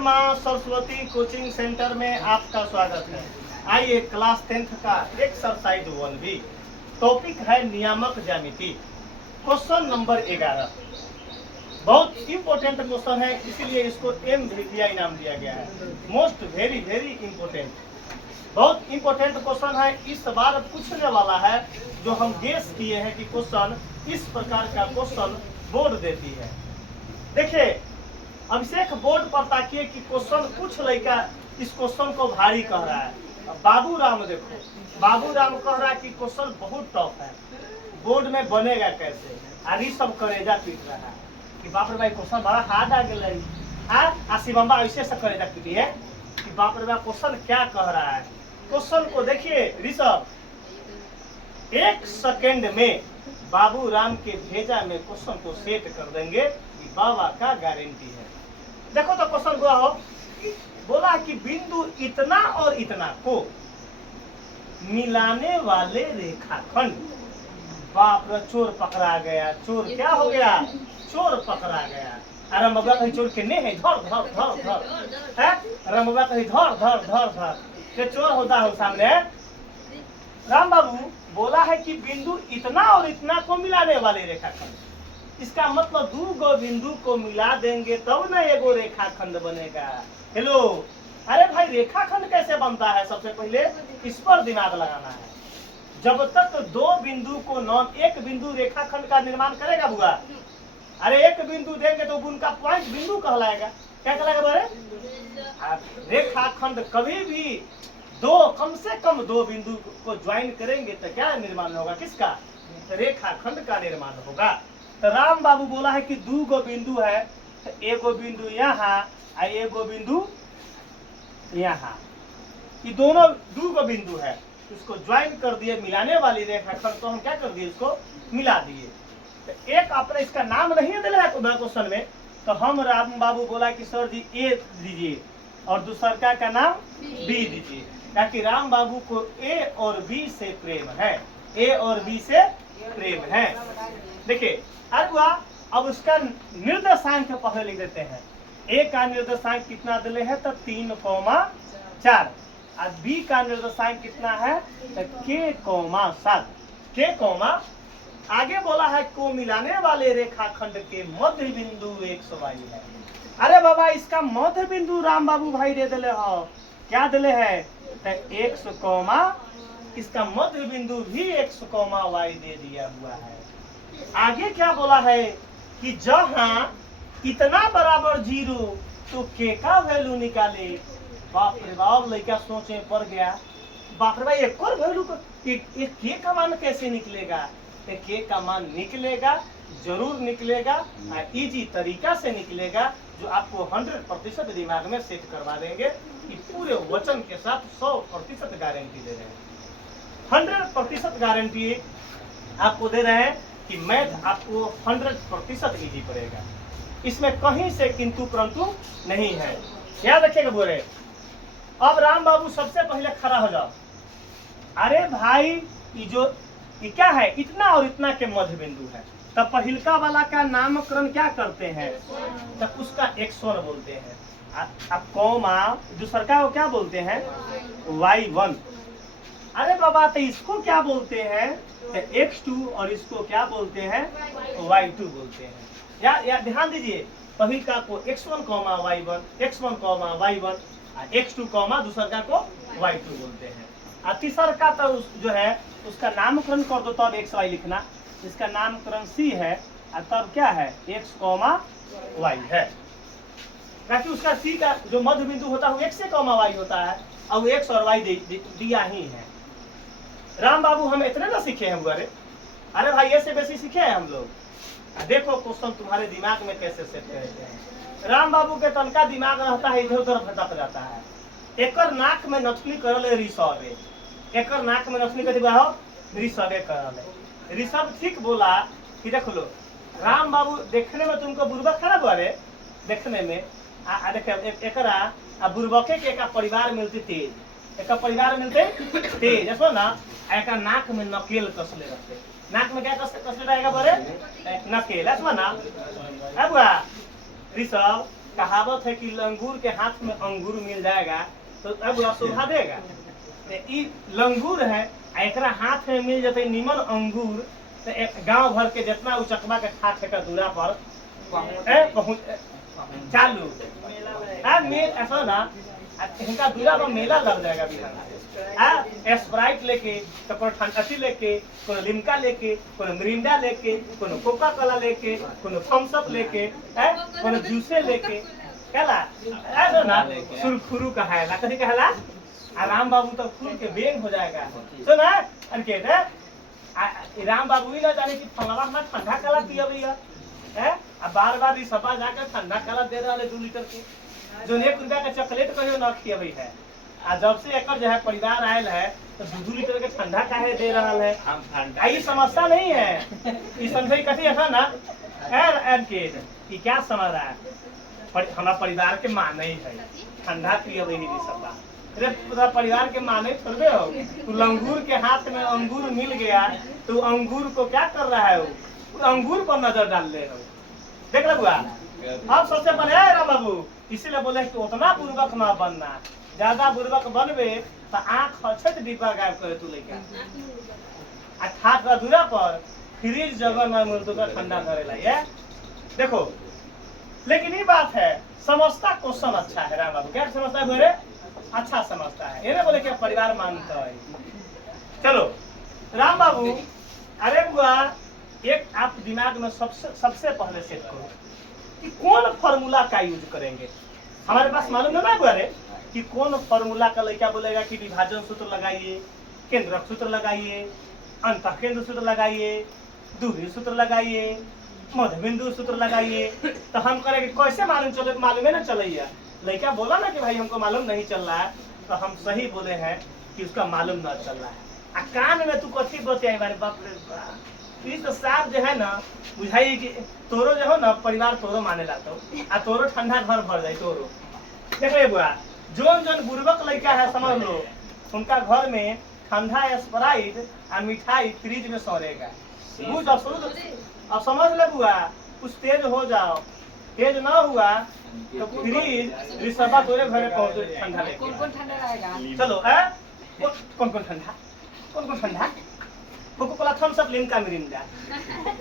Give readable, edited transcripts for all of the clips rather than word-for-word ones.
माँ Saraswati coaching centre में आपका स्वागत है। आइए क्लास 10th का एक्सरसाइज 1B टॉपिक है नियामक ज्यामिति, क्वेश्चन नंबर 11। बहुत इंपॉर्टेंट क्वेश्चन है, इसीलिए इसको MVPI इनाम दिया गया है। मोस्ट वेरी वेरी इंपॉर्टेंट, बहुत इंपॉर्टेंट क्वेश्चन है। इस बार पूछने वाला है जो हम गेस किए हैं कि क्वेश्चन इस प्रकार का क्वेश्चन बोर्ड देती है। देखिए अभिषेक बोर्ड पर ताकिए कि क्वेश्चन कुछ लड़का इस क्वेश्चन को भारी कह रहा है। बाबू राम देखो, बाबू राम कह रहा है कि क्वेश्चन बहुत टफ है, बोर्ड में बनेगा कैसे। और ये सब करेजा पीट रहा है कि बाप रे भाई क्वेश्चन बड़ा हार्ड आ गया। शिवम्बा ऐसे से करेजा पीटी है कि बाप रे भाई क्वेश्चन क्या कह रहा है। क्वेश्चन को देखिए ऋषभ, 1 सेकेंड में बाबू राम के भेजा में क्वेश्चन को सेट कर देंगे, बाबा का गारंटी है। देखो तो क्वेश्चन हुआ हो, बोला कि बिंदु इतना और इतना को मिलाने वाले रेखाखंड। बाप रे चोर पकड़ा गया। चोर क्या हो गया? चोर पकड़ा गया। अरे मबा कहीं चोर के नहीं है, धर धर धर धर है। अरे मबा कहीं धर धर धर धर के चोर होता है सामने। राम बाबू बोला है कि बिंदु इतना और इतना को मिलाने वाले रेखाखंड। इसका मतलब 2 बिंदु को मिला देंगे तब ना एगो रेखाखंड बनेगा। हेलो, अरे भाई रेखाखंड कैसे बनता है? सबसे पहले इस पर दिमाग लगाना है। जब तक 2 बिंदु को एक बिंदु रेखाखंड का निर्माण करेगा बुआ। अरे एक बिंदु देंगे तो उनका पॉइंट बिंदु कहलाएगा। क्या कहलाएगा बोले? रेखाखंड कभी भी कम से कम 2 बिंदु को ज्वाइन करेंगे तो क्या निर्माण होगा? किसका? रेखाखंड का निर्माण होगा। तो राम बाबू बोला है कि 2 बिंदु है, तो एगो बिंदु यहाँ और एगो बिंदु यहाँ। ये दोनों 2 बिंदु है, उसको ज्वाइन कर दिए मिलाने वाली रेखाखंड। तो हम क्या कर दिए? इसको मिला दिए। तो एक आपने इसका नाम नहीं दिया है क्वेश्चन में, तो हम राम बाबू बोला कि सर जी A दीजिए और दूसरा का नाम B दीजिए, ताकि राम बाबू को A और B से प्रेम है। A और B से प्रेम है। देखिए अब उसका निर्देशांक पहले लिख देते हैं। A का निर्देशांक कितना दिले है? तो 3,4। और B का निर्देशांक कितना है? तो K,7। K, आगे बोला है को मिलाने वाले रेखाखंड के मध्य बिंदु XY है। अरे बाबा इसका मध्य बिंदु राम बाबू भाई दे दिले हो। क्या दिले है? तो X, इसका मध्य बिंदु भी X, Y दे दिया हुआ है। आगे क्या बोला है कि जहां इतना बराबर 0 तो K का वैल्यू निकाले। बाप रे बाप, लड़का सोचे पड़ गया। बाप रे भाई एक और वैल्यू K का मान कैसे निकलेगा? तो K का मान निकलेगा, जरूर निकलेगा, इजी तरीका से निकलेगा, जो आपको 100% दिमाग में सेट करवा देंगे कि पूरे वचन के साथ 100% गारंटी दे रहे हैं। 100% गारंटी आपको दे रहे हैं कि मैथ आपको 100% इजी पड़ेगा। इसमें कहीं से किंतु परंतु नहीं है, याद रखिएगा। बोले अब राम बाबू सबसे पहले खड़ा हो जाओ। अरे भाई ये क्या है? इतना और इतना के मध्य बिंदु है, तब पहिलका वाला का नामकरण क्या करते हैं? तब उसका X1 बोलते हैं। अब कॉमा दूसरा का क्या बोलते हैं? Y1। अरे बाबा तो इसको क्या बोलते हैं? X2। और इसको क्या बोलते हैं? Y2 बोलते हैं। या ध्यान दीजिए, पहिलका को X1, Y1, X1, Y1, X2, दूसरा को Y2 बोलते हैं। और तीसरा का तो जो है उसका नामकरण कर दो, तब XY लिखना। इसका नामकरण C है और तब क्या है? X, Y है। ताकि उसका C का जो मध्य बिंदु होता है वो X से, Y होता है, और वो X और Y दिया ही है। राम बाबू हम इतने ना सीखे हैं बुआरे। अरे भाई ये से बेसी सीखे हैं हम लोग। देखो क्वेश्चन तुम्हारे दिमाग में कैसे सेट करते हैं। राम बाबू के तनका दिमाग रहता है इधर उधर भटक जाता है। एकर नाक में नथनी करल है ऋषभ, एकर नाक में नथनी कर दिया हो ऋषभ करल है। ऋषभ ठीक बोला कि देख लो राम बाबू देखने में तुमको बुर्बक खराब हुआ रे, देखने में एकरा बुर्बके के एक परिवार मिलती तेज, एक परिवार मिलते तेज। ऐसा ना एक नाक में नकेल कसले रहते। नाक में क्या कसले रहेगा बोले? नकेल। ऐसा ना ऋषभ कहावत है कि लंगूर के हाथ में अंगूर मिल जाएगा तो अब शोभा देगा। ई लंगूर है, एकरा हाथ में मिल जाते निमन अंगूर तो गांव भर के जितना उचकवा के खा के दूरा पर पहुंच चालू ऐसा ना इनका दूरा पर मेला लग जाएगा बिहार। स्प्राइट लेके तो कोनो ठंडा लेके, कोनो लिम्का लेके, कोनो मिरिंडा लेके, कोनो कोका कोला लेके, कोनो थम्स अप लेके, कोनो जूसे लेके कहला ऐसा ना सुरखुरु कहेला कथी कहला राम बाबू तो खुल के बेंग हो जाएगा। सुना अनकेत राम बाबू ही ना जाने कि फलवा में ठंडा कला पिया भैया है, अब बार बार इस सभा जाकर ठंडा कला दे रहा है 2 लीटर के, जो 1 रुपया का चॉकलेट कहियो न खियाबे है। आ जब से एकर जो है परिवार आयल है तो 2 लीटर के ठंडा काहे दे रहा है। ये समस्या नहीं है, ये समझे कथी है ना अनकेत कि क्या समझ रहा है हमारा परिवार के माने ही है ठंडा पियाबे ही सब पूरा परिवार के माने थोड़े हो। तू लंगूर के हाथ में अंगूर मिल गया तो अंगूर को क्या कर रहा है वो अंगूर पर नजर डाल ले हो। देख लो बुआ अब सबसे पहले राम बाबू इसीलिए बोले कि उतना बुर्बक ना बनना, ज्यादा बुर्बक बनबे तो आँख अच्छे डिब्बा गायब करे तू लेके आ खाट दूरा पर फ्रिज जगह ना मिल तो ठंडा करेला ये देखो। लेकिन ये बात है समझता क्वेश्चन अच्छा है राम बाबू, क्या समझता है बोले अच्छा समझता है, ये ना बोले क्या परिवार मानता है। चलो राम बाबू अरे बुआ एक आप दिमाग में सबसे पहले सेट करो कि कौन फार्मूला का यूज करेंगे। हमारे पास मालूम है ना बुआ रे कि कौन फार्मूला का लड़का बोलेगा कि विभाजन सूत्र लगाइए, केंद्रक सूत्र लगाइए, अंतःकेंद्र सूत्र लगाइए, दूरी सूत्र लगाइए, मध्यबिंदु सूत्र लगाइए। तो हम करेंगे कैसे मालूम है ना चलैया। लड़का बोला ना कि भाई हमको मालूम नहीं चल रहा है तो हम सही बोले हैं कि उसका मालूम ना चल रहा है। कान में तू कथी बतिया बारे बाप रे बाप तो साफ जो है ना बुझाई कि तोरो जो है ना परिवार तोरो माने लातो आ तोरो ठंडा घर भर जाए तोरो। देख ले बुआ जोन जोन बुर्बक लड़का है समझ लो उनका घर में ठंडा स्प्राइट और मिठाई फ्रिज में सड़ेगा। बुझ अब समझ ले बुआ कुछ तेज हो जाओ, तेज ना हुआ तो फ्रिज रिसवा तोरे घरे पहुंचे ठंडा लेके। कौन ठंडा रहेगा चलो कौन ठंडा Coca Cola Thums Up Limca Mirinda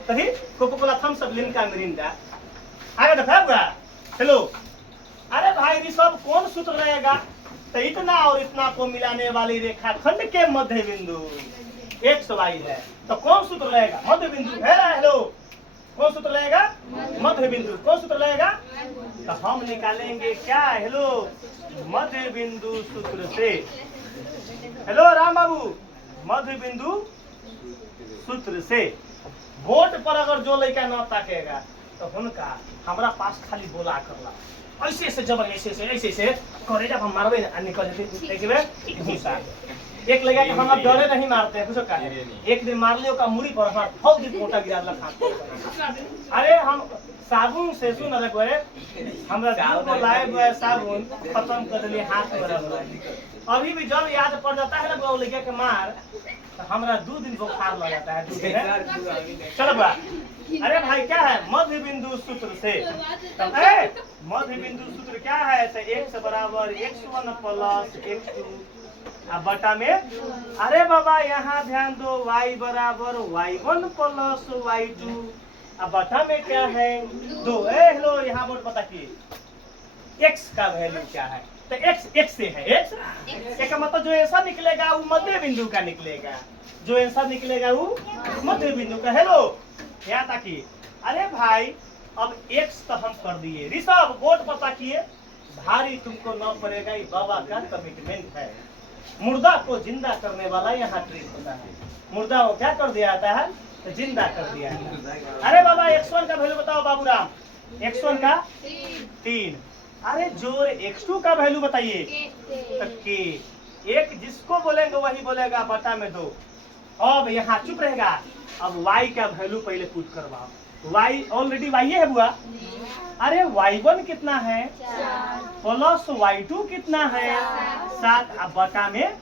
कथी Coca Cola Thums Up Limca Mirinda आगे देखा बुआ। हेलो अरे भाई ऋषभ कौन सूत्र रहेगा तो इतना और इतना को मिलाने वाली रेखा खंड के मध्य बिंदु x y है तो कौन सूत्र रहेगा मध्य बिंदु है। हेलो कौन सूत्र रहेगा मध्य बिंदु, कौन सूत्र रहेगा तो हम निकालेंगे क्या हेलो मध्य बिंदु सूत्र से। हेलो राम बाबू मध्य बिंदु सूत्र से वोट पर अगर जो लड़का न ताकेगा तो उनका हमारा पास खाली बोला करला ऐसे से जबर ऐसे से करे जब हम मारबे ना निकल जते एक बेर घुसा एक लगा कि हम अब डरे नहीं मारते हैं कुछ का एक दिन मार लियो का मुड़ी पर हाथ फौज दिन पोटा गिरा ला खा। अरे हम साबुन से सुन रहे कोई हमरा दूध को लाए हुए साबुन खत्म कर दिए हाथ में रह अभी भी जब याद पड़ जाता है ना वो लड़के के मार तो हमरा 2 दिन बुखार लग जाता है 2 दिन। चलो बा अरे भाई क्या है मध्य बिंदु सूत्र से मध्य बिंदु सूत्र क्या है तो x बराबर x1 प्लस x2 बटा में अरे बाबा यहाँ ध्यान दो y बराबर y1 प्लस y2 बटा में क्या है 2। हेलो यहाँ बोर्ड पता किए x का वैल्यू क्या है तो x से है x का मतलब जो ऐसा निकलेगा वो मध्य बिंदु का निकलेगा, जो ऐसा निकलेगा वो मध्य बिंदु का। हेलो यहाँ ताकि अरे भाई अब x तो हम कर दिए ऋषभ बोर्ड पता किए भारी तुमको न पड़ेगा ये बाबा का कमिटमेंट है। मुर्दा को जिंदा करने वाला यहाँ ट्रिक होता है, मुर्दा को क्या कर दिया जाता है तो जिंदा कर दिया है। अरे बाबा x1 का वैल्यू बताओ बाबूराम x1 का 3 अरे जोर x2 का वैल्यू बताइए तो k एक जिसको बोलेंगे वही बोलेगा बटा में 2। अब यहाँ चुप रहेगा अब y का वैल्यू पहले पुट करवाओ y ऑलरेडी y है बुआ। अरे y1 कितना है प्लस y2 कितना है 7 अब बटा में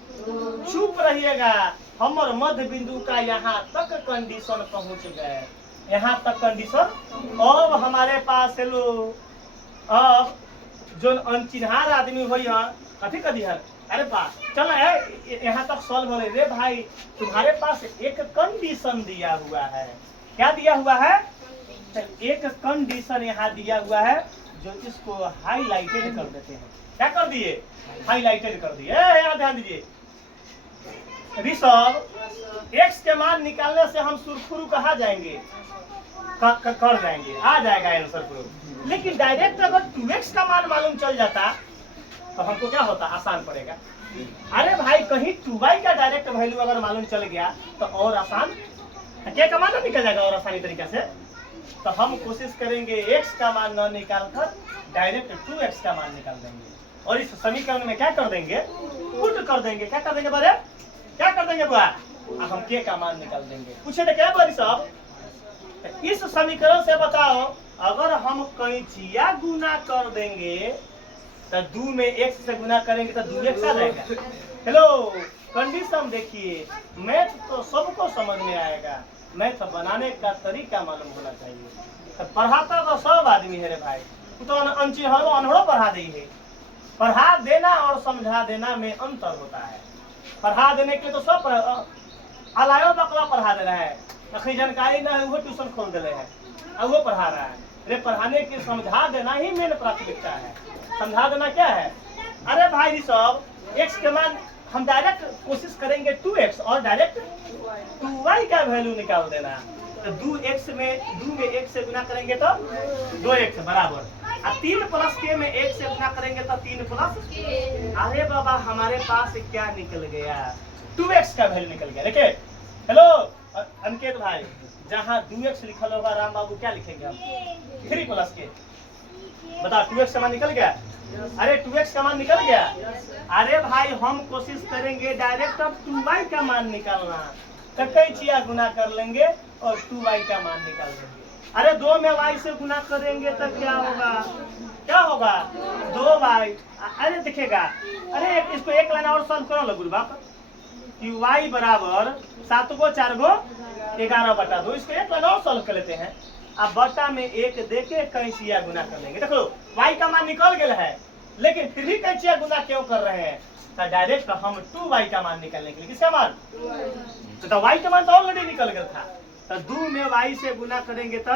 चुप रहिएगा हमर मध्य बिंदु का यहाँ तक कंडीशन पहुंच गए, यहाँ तक कंडीशन। अब हमारे पास हेलो अब जो अनचिन्हार आदमी हो कथी कथी है, अरे बा चल यहाँ तक सॉल्व हो रहे रे भाई, तुम्हारे पास एक कंडीशन दिया हुआ है। क्या दिया हुआ है? एक कंडीशन यहाँ दिया हुआ है जो इसको हाईलाइटेड कर देते हैं। क्या कर दिए? हाईलाइटेड कर दिए। यहाँ ध्यान दीजिए ऋषभ, एक्स के मान निकालने से हम सुरखुरु कहा जाएंगे, कर जाएंगे, आ जाएगा आंसर प्रूफ। लेकिन डायरेक्ट अगर 2x का मान मालूम चल जाता तो हमको क्या होता? आसान पड़ेगा। अरे भाई कहीं 2y का डायरेक्ट वैल्यू अगर मालूम चल गया तो और आसान, क्या का मान ना निकल जाएगा और आसानी तरीके से। तो हम कोशिश करेंगे x का मान न निकाल कर डायरेक्ट 2x का मान निकाल देंगे और इस समीकरण में क्या कर देंगे? पुट कर देंगे। क्या कर देंगे बड़े? क्या कर देंगे बुआ? हम k का मान निकाल देंगे। पूछे थे क्या बड़ी साहब? इस समीकरण से बताओ अगर हम कैंचिया गुना कर देंगे तो 2 में x से गुना करेंगे तो 2x आ जाएगा। हेलो, कंडीशन देखिए, मैथ तो सबको समझ में आएगा, मैथ बनाने का तरीका मालूम होना चाहिए। तो पढ़ाता तो सब आदमी है रे भाई, तो अनहड़ो पढ़ा दी है। पढ़ा देना और समझा देना में अंतर होता है। पढ़ा देने के तो सब अलायो बकला पढ़ा दे रहा है, अखी जानकारी ना है वो ट्यूशन खोल दे रहे हैं और वो पढ़ा रहा है। अरे पढ़ाने की समझा देना ही मेन प्राथमिकता है। समझा देना क्या है? अरे भाई सब x के मान हम डायरेक्ट कोशिश करेंगे 2x और डायरेक्ट 2y का वैल्यू निकाल देना। तो 2x में 2 में 1 से गुना करेंगे तो 2x बराबर, और 3 प्लस k में 1 से गुना करेंगे तो 3 प्लस। अरे बाबा हमारे पास क्या निकल गया? 2x का वैल्यू निकल गया। देखिए हेलो अंकित भाई, जहाँ 2x लिखल होगा राम बाबू क्या लिखेंगे हम? 3 प्लस k। बताओ 2x का मान निकल गया? अरे 2x का मान निकल गया। अरे भाई हम कोशिश करेंगे डायरेक्ट अब 2y का मान निकालना, तो कैंचिया गुना कर लेंगे और 2y का मान निकाल देंगे। अरे 2 में y से गुना करेंगे तो क्या होगा? क्या होगा? 2y। अरे दिखेगा, अरे इसको एक लाइन और सॉल्व करो लगुल बाप कि y बराबर 7 को 4 को 11 बटा 2। इसको एक लाइन और सॉल्व कर लेते हैं। अब बटा में 1 देके कैंचिया गुना कर लेंगे। देखो y का मान निकल गया है, लेकिन फिर भी कैंचिया गुना क्यों कर रहे हैं? तो डायरेक्ट हम 2y का मान निकालने के लिए, किसका मान? तो y का मान तो ऑलरेडी निकल गया था। तो 2 में y से गुना करेंगे तो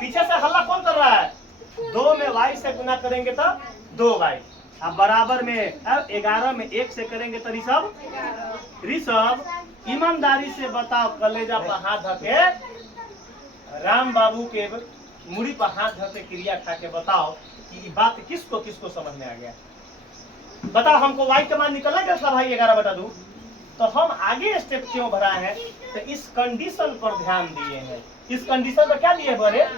पीछे से हल्ला कौन कर रहा है? 2 में y से गुना करेंगे तो 2y। अब बराबर में 11 में 1 से करेंगे तो ऋषभ ईमानदारी से बताओ, कलेजा पर हाथ धके राम बाबू के मुड़ी पर हाथ धके क्रिया खा के बताओ कि बात किसको किसको समझ में आ गया। बताओ हमको y का मान निकलना क्या था भाई 11 बटा 2। तो हम आगे स्टेप क्यों बढ़ाए हैं? तो इस कंडीशन पर ध्यान दिए हैं। इस कंडीशन पर क्या दिए बड़े?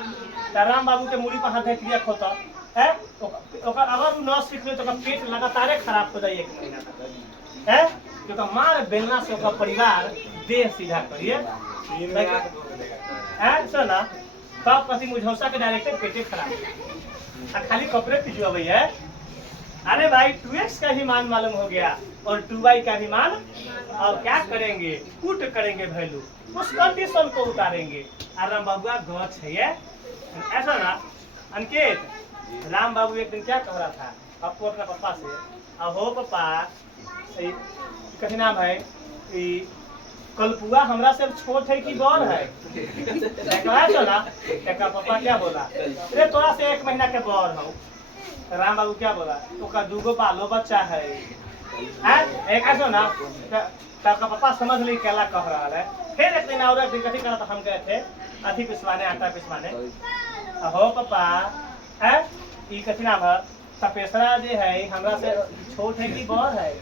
राम बाबू के मुड़ी पर हाथ धके क्रिया खोता है, अगर न सीख ले तो पेट लगातार खराब हो जाए 1 महीना तक है, क्योंकि मार बेलना से परिवार देह सीधा करिए ना, तब कभी मुझौसा के डायरेक्टर पेटे खराब खाली कपड़े पिछुआ भैया। अरे भाई 2x का भी मान मालूम हो गया और 2y का भी मान। और क्या करेंगे? पुट करेंगे वैल्यू, उस कंडीशन को उतारेंगे। राम बाबू गच है ये ऐसा ना अंकित। राम बाबू एक दिन क्या कह रहा था आपको अपना पापा से, अहो पापा कथी नाम है कलपुआ हमरा से छोट है कि बड़ है? ना पापा क्या बोला? अरे तोरा से 1 महीना के बड़ हो। राम बाबू क्या बोला? तो का 2 बालो बच्चा है एक ऐसा ना। का पापा समझ ली क्या कह रहा है। फिर एक दिन और एक दिन कथी करा तो हम गए थे अथी पिसवाने, आटा पिसवाने। अहो पापा है कथी नाम है तपेसरा जे है हमरा से छोट है कि बड़ है?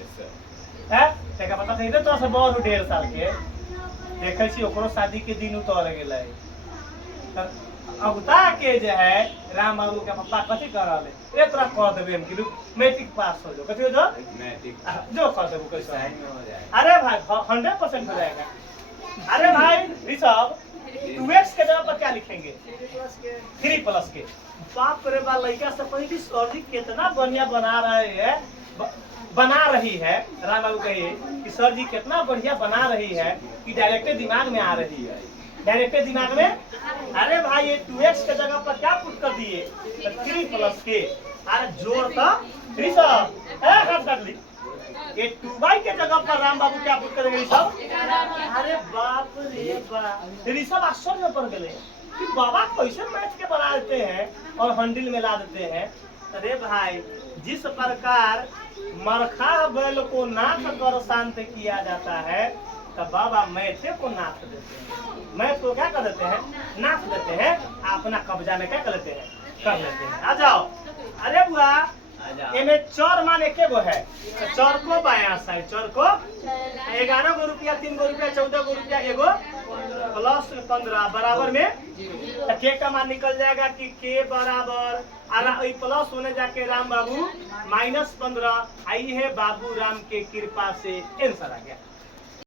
तेका पता था तो से बड़ 1.5 साल के देखे छी ओकरो शादी के दिन उतर गेलै। अगुता के जे है राम बाबू के पापा कथी कर रहले? ए तोरा कह देबे हम कि मैट्रिक पास हो जो। कथी हो जो? मैट्रिक जो कह देबो कैसे हो जाए। अरे भाई 100% हो जाएगा। अरे भाई ऋषभ 2x के जगह पर क्या लिखेंगे? 3 प्लस के। बाप रे बा लड़का से पहले सर जी कितना बढ़िया बना रही है। राम बाबू कहिए कि सर जी कितना बढ़िया बना रही है कि डायरेक्ट दिमाग में आ रही है। डायरेक्ट दिमाग में, अरे भाई ये 2x के जगह पर क्या पुट कर दिए, तो 3 प्लस के, अरे जोड़ तो 3 सब ली, ये 2y के जगह पर राम बाबू क्या पुट करेंगे सब, अरे बाप रे बाप, ऋषभ आश्चर्य में पड़ गए कि बाबा कैसे मैथ के बना देते हैं और हंडिल में ला देते हैं। अरे भाई जिस प्रकार मरखा बैल को नाथ कर शांत किया जाता है, तब बाबा मैथे को नाथ देते हैं, मैथ को क्या कर देते हैं, नाथ देते हैं, अपना कब्जा में क्या कर लेते हैं, कर लेते हैं। आ जाओ, अरे बुआ इनमें चौर मान एक गो है, तो चौर को बाया साइड, चौर को 11 गो रुपया, 3 गो रुपया, 14 गो रुपया, एगो प्लस 15 बराबर में, तो के का मान निकल जाएगा कि के बराबर प्लस होने जाके राम बाबू -15, आई है बाबू राम के कृपा से आंसर आ गया।